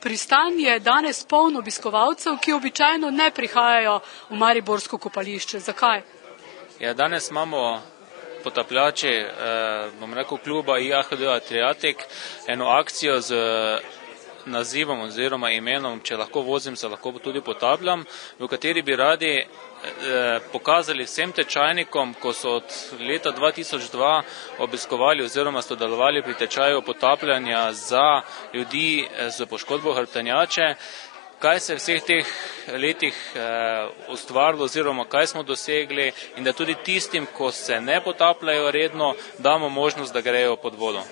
Pristan je danes poln obiskovalcev, ki običajno ne prihajajo v mariborsko kopališče. Zakaj? Ja, danes imamo potapljači, kluba IAHD Adriatic, eno akcijo z nazivom oziroma imenom Če lahko vozim, se lahko tudi potapljam, v kateri bi radi pokazali vsem tečajnikom, ko so od leta 2002 obiskovali oziroma sodelovali pri tečaju potapljanja za ljudi z poškodbo hrbtenjače, kaj se v vseh teh letih ustvarilo oziroma kaj smo dosegli in da tudi tistim, ko se ne potapljajo redno, damo možnost, da grejo pod vodo.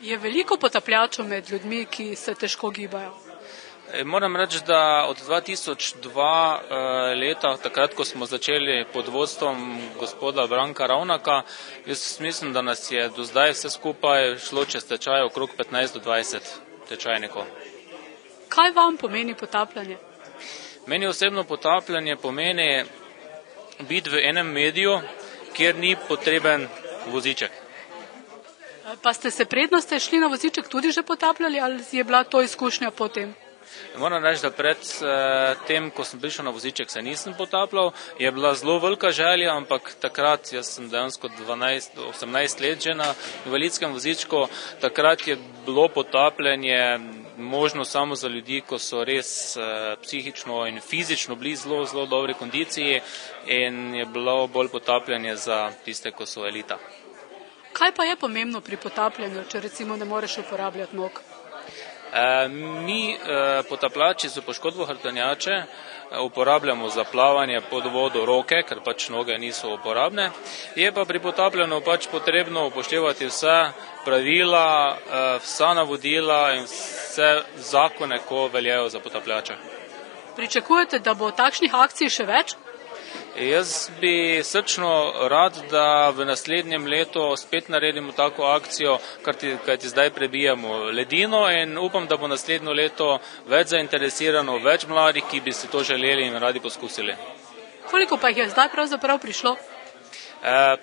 Je veliko potapljačev med ljudmi, ki se težko gibajo? Moram reči, da od 2002 leta, takrat, ko smo začeli pod vodstvom gospoda Branka Ravnaka, jaz mislim, da nas je do zdaj vse skupaj šlo čez tečaj okrog 15 do 20 tečajnikov. Kaj vam pomeni potapljanje? Meni osebno potapljanje pomeni biti v enem mediju, kjer ni potreben voziček. Pa ste se predno ste šli na voziček tudi že potapljali ali je bila to izkušnja potem? Moram reči, da pred tem, ko sem prišel na voziček, se nisem potapljal, je bila zelo velika želja, ampak takrat, jaz sem dejansko 18 let že na invalidskem vozičku, takrat je bilo potapljanje možno samo za ljudi, ko so res psihično in fizično bili zelo dobri kondiciji in je bilo bolj potapljanje za tiste, ko so elita. Kaj pa je pomembno pri potapljanju, če recimo ne moreš uporabljati nog? Mi potapljači z poškodbo hrbtenjače uporabljamo za plavanje pod vodo roke, ker pač noge niso uporabne. Je pa pri potapljanju pač potrebno upoštevati vse pravila, vsa navodila in vse zakone, ko veljajo za potapljače. Pričakujete, da bo takšnih akcij še več? Jaz bi srčno rad, da v naslednjem letu spet naredimo tako akcijo, kajti zdaj prebijamo ledino in upam, da bo naslednjo leto več zainteresirano, več mladih, ki bi si to želeli in radi poskusili. Koliko pa jih je zdaj pravzaprav prišlo?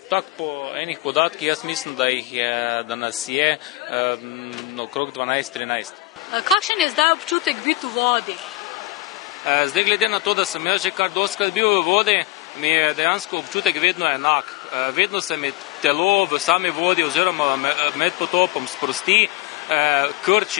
Tak po enih podatkih jaz mislim, da nas je okrog 12-13. Kakšen je zdaj občutek biti v vodi? Zdaj glede na to, da sem jaz že kar dostikrat bil v vodi, mi je dejansko občutek vedno enak. Vedno se mi telo v sami vodi oziroma med potopom sprosti,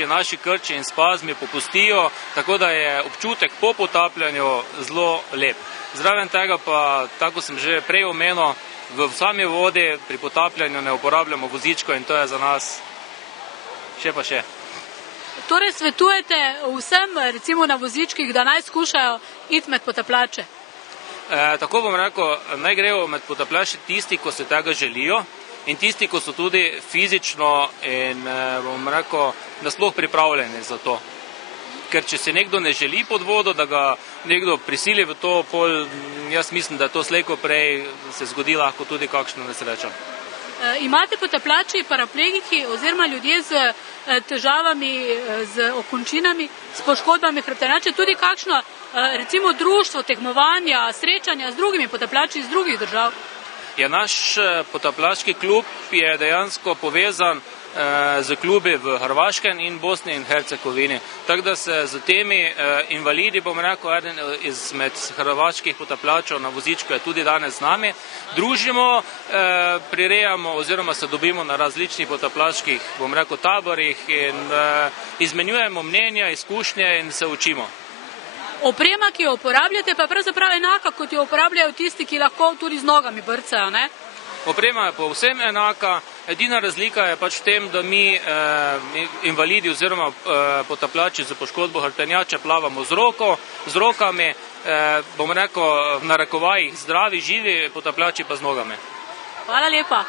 naši krči in spazmi popustijo, tako da je občutek po potapljanju zelo lep. Zraven tega pa, tako sem že prej omenil, v sami vodi pri potapljanju ne uporabljamo vozičko in to je za nas še pa še. Torej svetujete vsem, recimo na vozičkih, da naj skušajo iti med potapljače? Tako bom rekel, naj grejo med potapljače tisti, ko se tega želijo in tisti, ko so tudi fizično in bom rekel, nasploh pripravljeni za to. Ker če se nekdo ne želi pod vodo, da ga nekdo prisili v to, jaz mislim, da to slej ko prej se zgodi lahko tudi kakšna nesreča. Imate potapljači, paraplegiki oziroma ljudje z težavami, z okončinami, s poškodbami hrbtenjače, tudi kakšno recimo društvo, tekmovanja, srečanja z drugimi potapljači iz drugih držav? Ja, naš potapljaški klub je dejansko povezan z klubi v Hrvaškem in Bosni in Hercegovini. Tako da se z temi invalidi, bom rekel, eden izmed hrvaških potapljačev na vozičku je tudi danes z nami, družimo, prirejamo oziroma se dobimo na različnih potapljaških, bom rekel, taborih in izmenjujemo mnenja, izkušnje in se učimo. Oprema, ki jo uporabljate, pa je pravzaprav enaka, kot jo uporabljajo tisti, ki lahko tudi z nogami brcajo, ne? Oprema je povsem enaka, edina razlika je pač v tem, da mi invalidi oziroma potapljači z poškodbo hrbtenjače plavamo z rokami, bom rekel, v narekovajih zdravi, živi, potapljači pa z nogami. Hvala lepa.